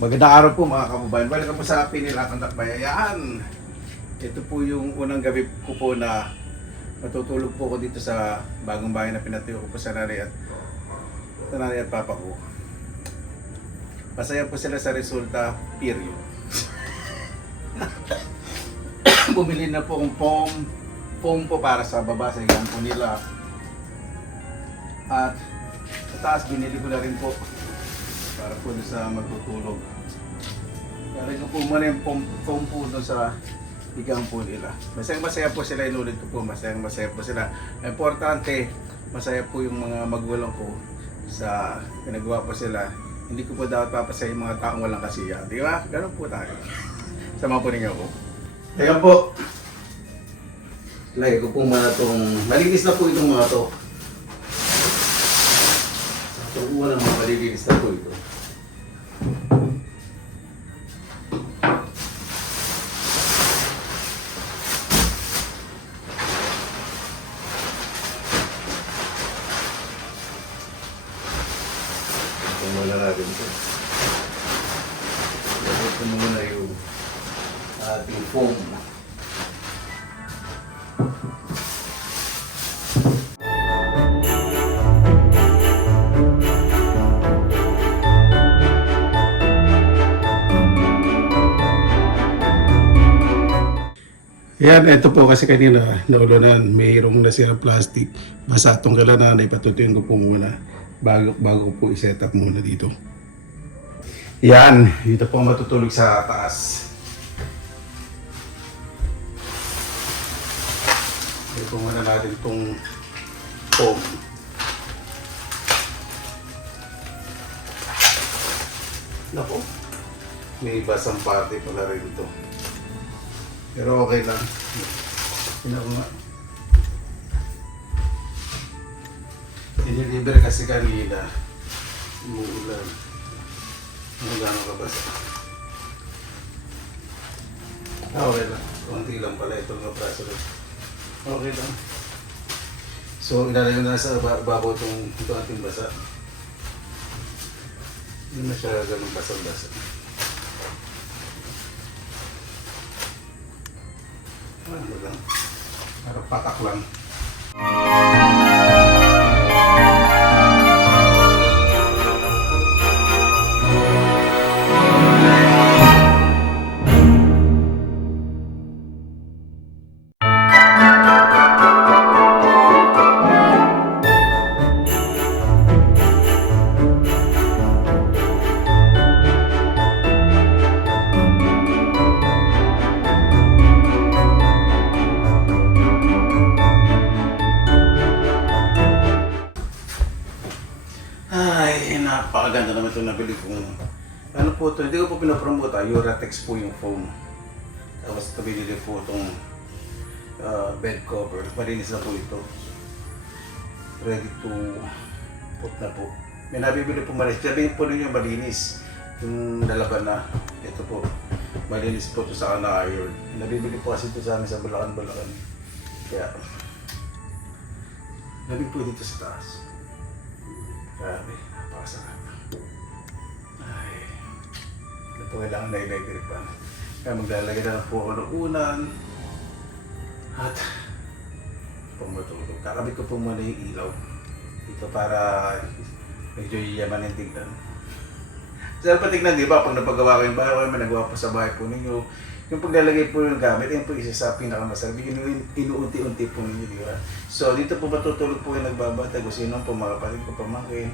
Magandang araw po mga kababayan. Welcome po sa Pinilatang Dakbayayaan. Ito po yung unang gabi ko po na matutulog po ko dito sa bagong bahay na pinatayo ko po sa nanay at papa ko. Masaya po sila sa resulta, period. Bumili na po ang foam po para sa baba sa igang po nila. At sa taas binili ko na rin po para po sa matutulog. Kaya ko po muna yung foam po doon sa higang po nila. Masaya po sila, inulit ko po, masaya po sila. Importante, masaya po yung mga magulang ko sa pinagawa po sila. Hindi ko po dapat papasaya yung mga taong walang kasiya. Di ba? Ganun po tayo. Sama po ninyo ko. Teka po. Lagay ko po muna itong, malinis na po itong mga to. Sa itong unang malinis na po ito. Muna natin ito. Ito muna yung ating foam. Yan, ito po kasi kanina naulunan, mayroong nasirang plastic. Basta itong kailangan na ipatutuyin ko po muna bago ko po i-set up muna dito. Yan, dito po matutulog sa taas. Ito muna natin itong foam. Naku, may basang parte pala rin ito. Pero okay lang. Dinilibre kasi kanina. Umuulan. Ano gano'ng kabasa? Okay lang. Kunti lang pala itong napraso rin. Okay lang. So, ilalagay na sa babaw itong ating basa. Hindi na siya ganun basang-basa. Ano lang. Parang patak lang. Ay, napakaganda naman ito nabili kong ano po ito, hindi ko po pinapromote, Uratex po yung foam. Tapos ito binili po itong bed cover, malinis na po ito. Ready to put na po. May nabibili po malinis, sabihin po ninyo malinis. Yung dalaban na, ito po, malinis po ito sa iron. Nabibili po kasi ito sa amin sa Bulacan. Kaya, nabibili po dito sa taas. Grabe, napakasarap. Ay, ito kailangan na i-electripan. Kaya maglalagay na lang po ako ng unan. At pumatulog. Kakabit ko po muna yung ilaw. Dito para medyo yaman yung tignan. Saan pa tignan, di ba? Pag napagawa ko yung bahay, may nagawa po sa bahay po ninyo. Yung paglalagay po yung gamit, yun po isa sa pinakamasarap. Inuunti-unti po ninyo, di ba? So, dito po matutulog po yung nagbabantay. Kung sino po mga kapatid ko pamangkin.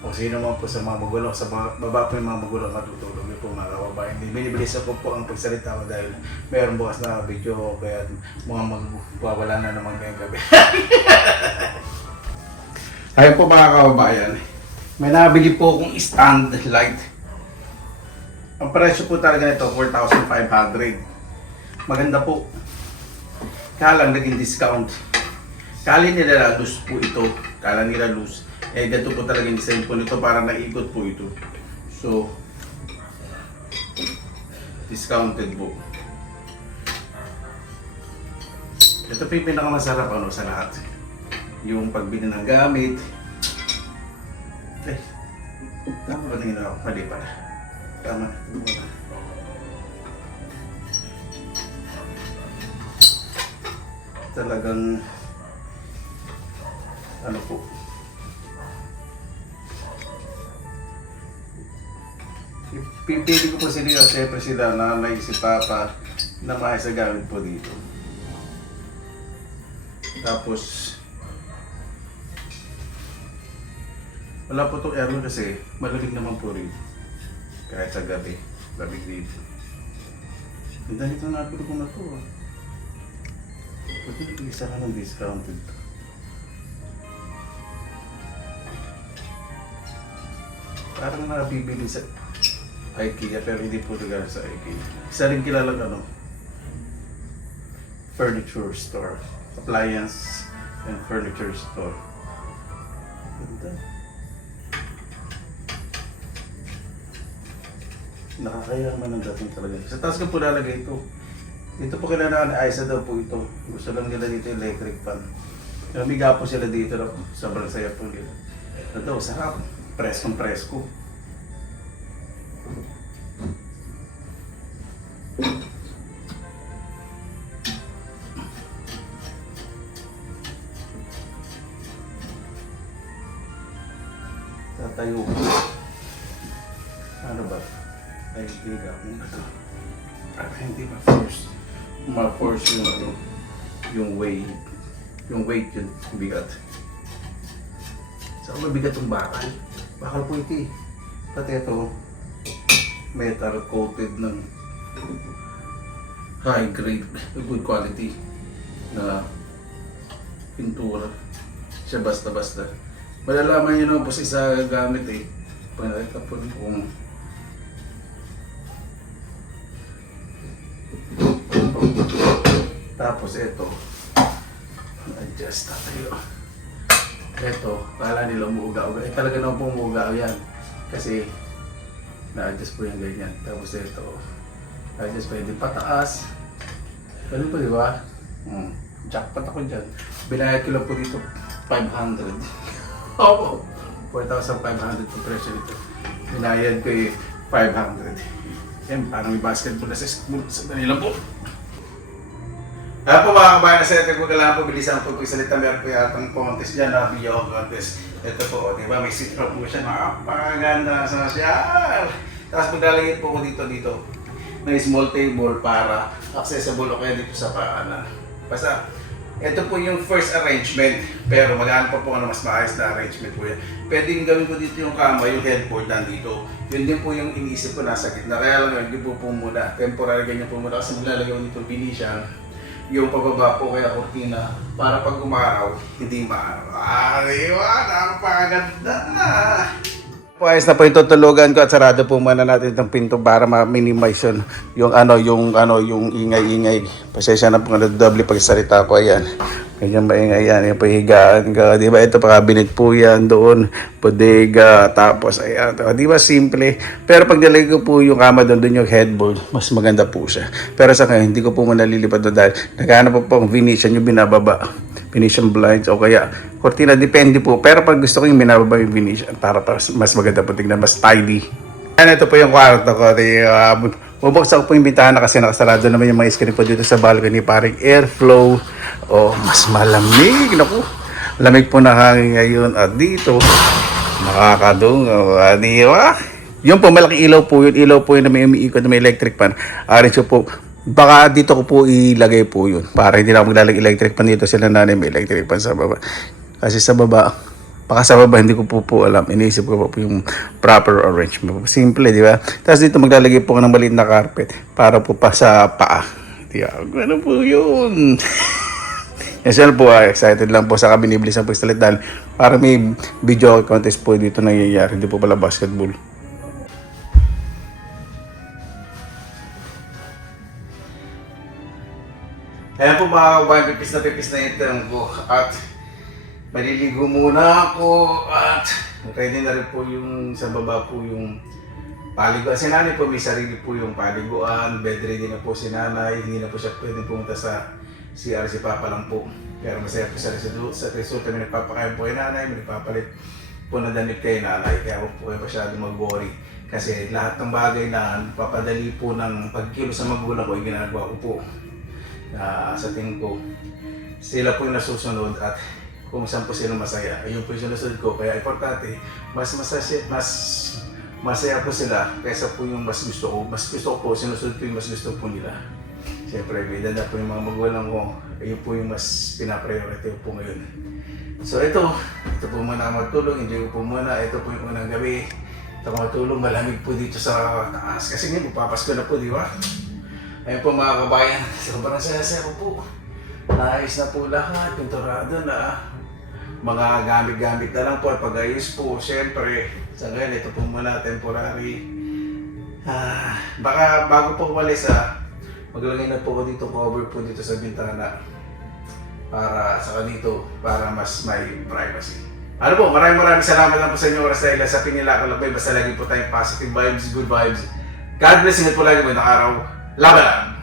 O sino man po sa mga magulang. Sa baba po yung mga magulang matutulog. Yung po mga kababayan. Binibilis ako po ang pagsalita ko dahil mayroong bukas na video. Kaya mga magwawala na naman ngayong gabi. Ayun po mga kababayan. May nabili po akong stand light. Ang presyo po talaga nito, 4,500. Maganda po. Kaya lang naging discount. Kala nila loose po ito. Kala nila loose. Eh, ganito po talaga yung design po nito para naikot po ito. So, discounted po. Ito po yung pinakamasarap sa lahat. Yung pagbili ng gamit. Tama ba tingin ako? Mali pala. Tama. Talagang ano po, pipili ko po sila, siyempre sila na may si Papa na maayos na gamit po dito. Tapos wala po itong aircon kasi malamig naman po rin kahit sa gabi, lamig dito. Ang dahil ito napili ko na to. Pwede nag-isa ka ng discounted. Parang nakabibili sa IKEA pero hindi po regalo sa IKEA. Isa rin kilalang furniture store. Appliance and furniture store. Ganda. Nakakayaman ang dating talaga. Sa taas ko po lalagay ito. Dito po kailangan na isa daw po ito. Gusto lang nila dito electric fan. Namiga po sila dito. Sobrang saya po nila. Ito daw, sarap. Preskong presko. Tatayo ko. Ano ba? Ay, hindi ka muna ito. Hindi ma-force. Ma-force yung weight. Yung weight yun, bigat. Saan mabigat yung bakal? Bakal po ito eh. Pati ito, metal coated ng high grade, good quality na pintura. Siya basta-basta. Malalaman nyo naman po sa isa gamit eh. Panakita po rin kung tapos ito, adjust tayo. Ito, kala nila umuuga-uga. Eh talaga naman po umuuga yan. Kasi na-adjust po yung ganyan. Tapos ito, adjust pa hindi pataas. Ganun po, di ba? Jackpot ako dyan. Binayad ko lang po dito 500. Oo, 4,500 po presyo nito. Binayad ko eh 500. Yan, parang may basketball na sa school. Sa kanila po. Kaya po mga kabayan na setting ko kailangan po bilisan po pagsalita. Meron po yatang contest dyan na video contest. Ito po, di ba? May citro po siya. Napakaganda sa social. Tapos maglalagay po ko dito. May small table para accessible o kaya dito sa paanan. Basta, ito po yung first arrangement. Pero maghanap pa po ano mas maayos na arrangement po yan. Pwede yung gawin ko dito yung kama, yung headboard nandito. Yun din po yung iniisip ko nasa gitna. Kaya lang hindi po muna. Temporary ganyan po muna kasi maglalagay ko dito Venetian. Yung pababa po kaya kortina para pag umaraw, hindi maaraw. Napakaganda na! Ayos na po yung tutulugan ko at sarado po muna natin itong pinto para ma-minimize yung ingay-ingay. Pasensya na po nga doble pagsalita ko. Ayan. Ganyan maingay yan. Yung pahigaan ka. Di ba? Ito pa cabinet po yan doon. Bodega. Tapos ayan. Di ba? Simple. Pero pag nilagay ko po yung kama doon yung headboard, mas maganda po siya. Pero sa kanya, hindi ko po muna lilipad doon dahil naghahanap po ang Venetian yung binababa. Venetian blinds o kaya cortina. Depende po. Pero pag gusto ko yung binababa yung Venetian para mas maganda po tignan. Mas tidy. Ayan, ito po yung kwarto ko. Bubuksan ko po yung bintana kasi nakasarado naman yung mga screen po dito sa balcony. Parang airflow. O, mas malamig. Naku, lamig po na hangin ngayon. At dito, nakakadungaw. Di ba? Yung po, malaking ilaw po yun. Ilaw po yun na may umiikot na may electric fan. Arin po, baka dito ko po ilagay po yun. Para hindi na ako maglalagay electric fan dito. Sila nanay may electric fan sa baba. Kasi sa baba, baka sa baba, hindi ko po alam. Iniisip ko po yung proper arrangement. Simple, di ba? Tapos dito maglalagay po ng maliit na carpet para po pa sa paa. Di ba? Ano po yun? Yes, po, excited lang po sa kabinibilisan po istalit dahil para may video contest po dito nangyayari. Hindi po pala basketball. Ayan po mga kabayan, pipis na itang ko at maliligo muna ako at ready na rin po yung sa baba po yung paliguan. Si nanay po may sarili po yung paliguan, bed ready na po si nanay, hindi na po siya pwede pumunta sa CR, si Papa lang po. Pero masaya po sa resulta, may nagpapakain po kay nanay, may nagpapalit po na damit kay nanay, kaya po masyado mag-worry. Kasi lahat ng bagay na papadali po ng pagkilos sa magulang ko ay ginagawa ko po. Sa tingin ko, sila po yung nasusunod at kung saan po sila masaya, ayun po yung sinusunod ko. Kaya importante, mas masaya po sila kaysa po yung mas gusto ko. Mas gusto ko po, sinusunod ko yung mas gusto po nila. Siyempre, may edad na po yung mga magulang ko, ayun po yung mas pinapriority po ngayon. So ito po muna ang magtulog, enjoy ko po muna. Ito po yung unang gabi. Ito po matulog, malamig po dito sa taas. Kasi ngayon, papasko na po, di ba? Ayun po mga kabayan, sobrang saya-saya ko po. Naayos na po lahat, pinturado na. Mga gamit-gamit na lang po at pag-ayos po. Siyempre, sa ngayon, ito po muna, temporary. Baka bago po umalis, maglagay na po ako dito, cover po dito sa bintana. Para sa dito, para mas may privacy. Ano po, maraming salamat lang po sa inyo oras dahil sa pinila kalabay. Basta lagi po tayong positive vibes, good vibes. God bless, ingat po lagi po ng araw. Laban!